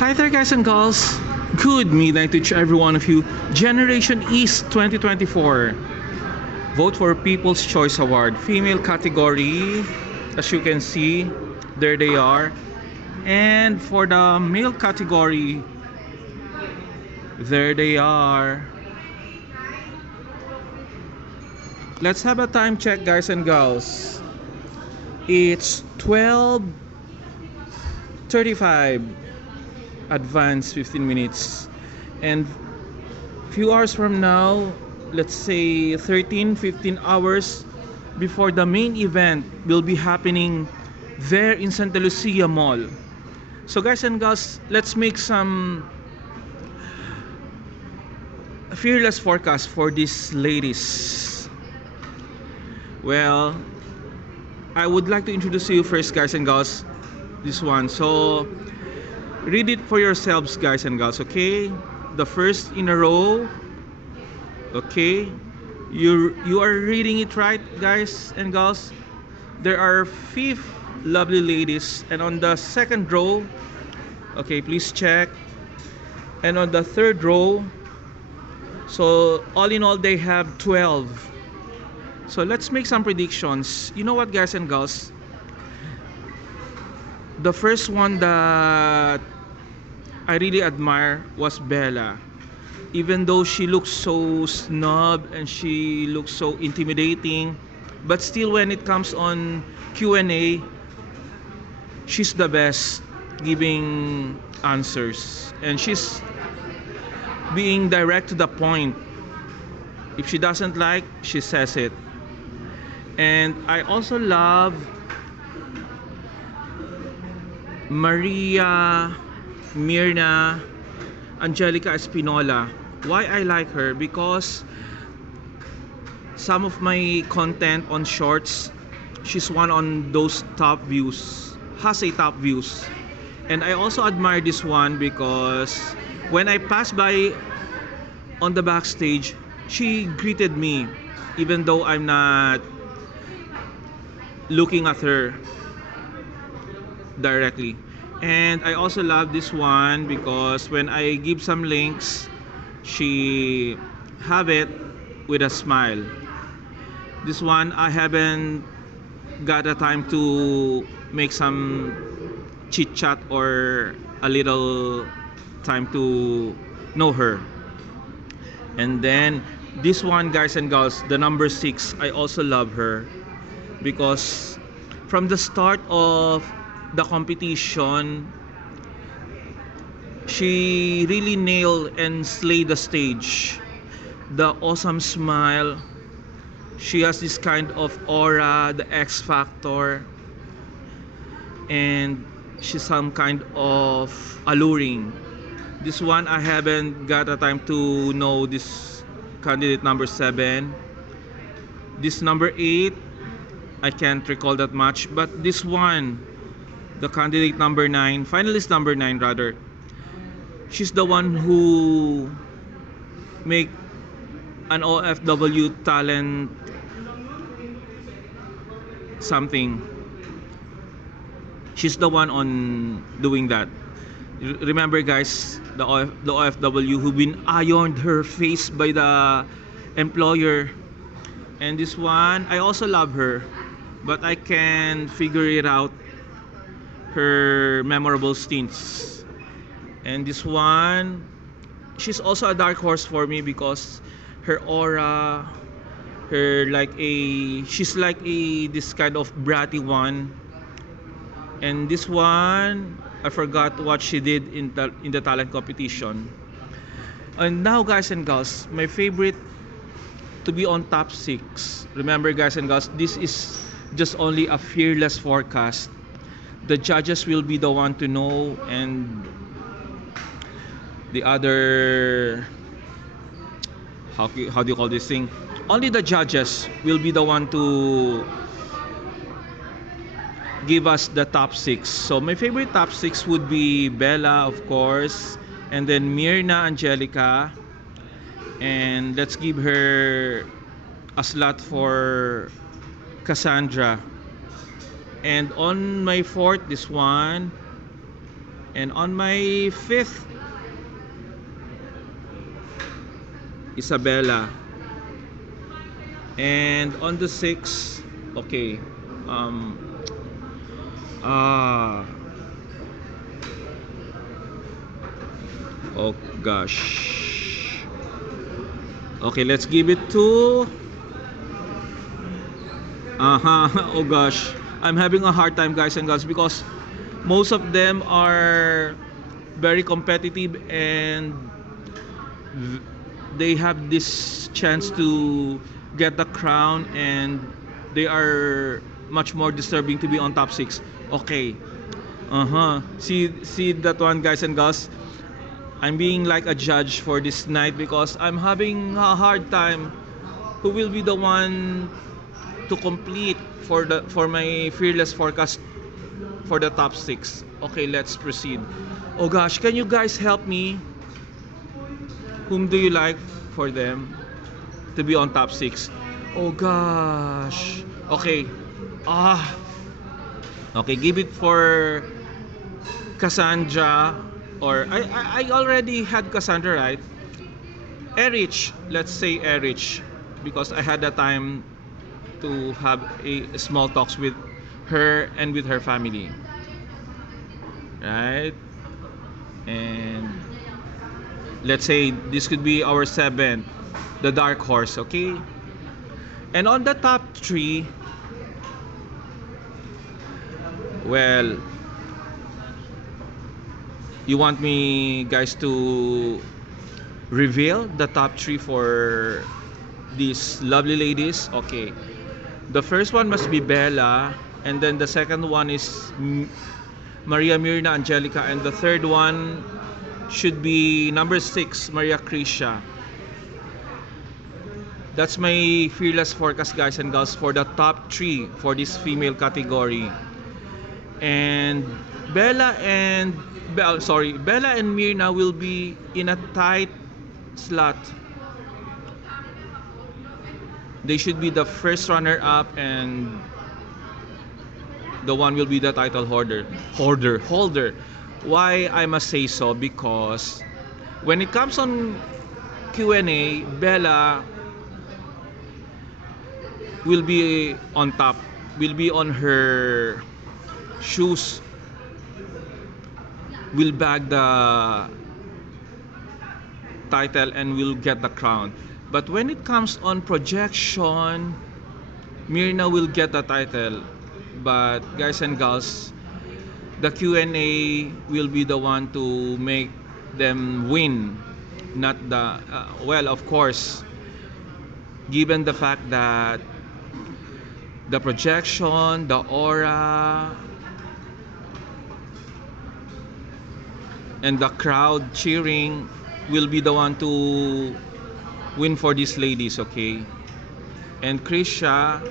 Hi there, guys and girls. Good midnight to each every one of you. Generation East 2024. Vote for People's Choice Award. Female category, as you can see, there they are. And for the male category, there they are. Let's have a time check, guys and girls. It's 12:35. Advance 15 minutes, and few hours from now, let's say 13-15 hours before the main event will be happening there in Santa Lucia Mall. So guys and girls, let's make some fearless forecast for these ladies. Well, I would like to introduce you first, guys and girls, this one. So read it for yourselves, guys and girls, okay? The first in a row, okay? You are reading it right, guys and girls? There are 5 lovely ladies, and on the second row, okay, please check. And on the third row, so all in all, they have 12. So let's make some predictions. You know what, guys and girls? The first one that I really admire was Bella. Even though she looks so snub and she looks so intimidating, but still when it comes on Q&A, she's the best giving answers. And she's being direct to the point. If she doesn't like, she says it. And I also love Maria, Mirna, Angelica Espinola. Why I like her? Because some of my content on shorts, she's one on those top views, has a top views. And I also admire this one because when I passed by on the backstage, she greeted me even though I'm not looking at her directly. And I also love this one because when I give some links, she have it with a smile. This one I haven't got a time to make some chit chat or a little time to know her. And then this one, guys and girls, the number 6, I also love her because from the start of the competition, she really nailed and slayed the stage. The awesome smile, she has this kind of aura, the X factor, and she's some kind of alluring. This one I haven't got a time to know this candidate number 7. This number 8, I can't recall that much, but this one, the candidate number 9, finalist number 9 rather, she's the one who make an OFW talent something. She's the one on doing that. Remember, guys, the OFW who been ironed her face by the employer. And this one, I also love her, but I can figure it out, her memorable stints. And this one, she's also a dark horse for me because her aura, she's like a this kind of bratty one. And this one, I forgot what she did in the talent competition. And now, guys and girls, my favorite to be on top 6. Remember, guys and girls, this is just only a fearless forecast. The judges will be the one to know, and the other, how do you call this thing? Only the judges will be the one to give us the top 6. So my favorite top 6 would be Bella, of course, and then Mirna, Angelica, and let's give her a slot for Cassandra. And on my 4th, this one, And on my fifth, Isabella. And on the sixth, okay, um, ah, oh gosh. Okay, let's give it to. Oh gosh. I'm having a hard time, guys and girls, because most of them are very competitive and v- they have this chance to get the crown, and they are much more deserving to be on top 6. Okay. See that one, guys and girls. I'm being like a judge for this night because I'm having a hard time who will be the one to complete for my fearless forecast for the top 6. Okay, let's proceed. Oh gosh, can you guys help me? Whom do you like for them to be on top 6? Oh gosh. Okay. Ah. Okay, give it for Cassandra, or I already had Cassandra, right? Erich, let's say Erich, because I had the time to have a small talks with her and with her family, right? And let's say this could be our 7th, the dark horse, okay? And on the top 3, well, you want me guys to reveal the top 3 for these lovely ladies? Okay. The first one must be Bella, and then the second one is Maria Mirna Angelica, and the third one should be number 6, Maria Krisha. That's my fearless forecast, guys and girls, for the top 3 for this female category. And Bella and Bella and Mirna will be in a tight slot. They should be the first runner up, and the one will be the title holder. Why I must say so? Because when it comes on Q&A, Bella will be on top, will be on her shoes, will bag the title and will get the crown. But when it comes on projection, Mirna will get the title. But guys and girls, the Q&A will be the one to make them win, not the well, of course, given the fact that the projection, the aura, and the crowd cheering will be the one to win for these ladies, okay? And Krisha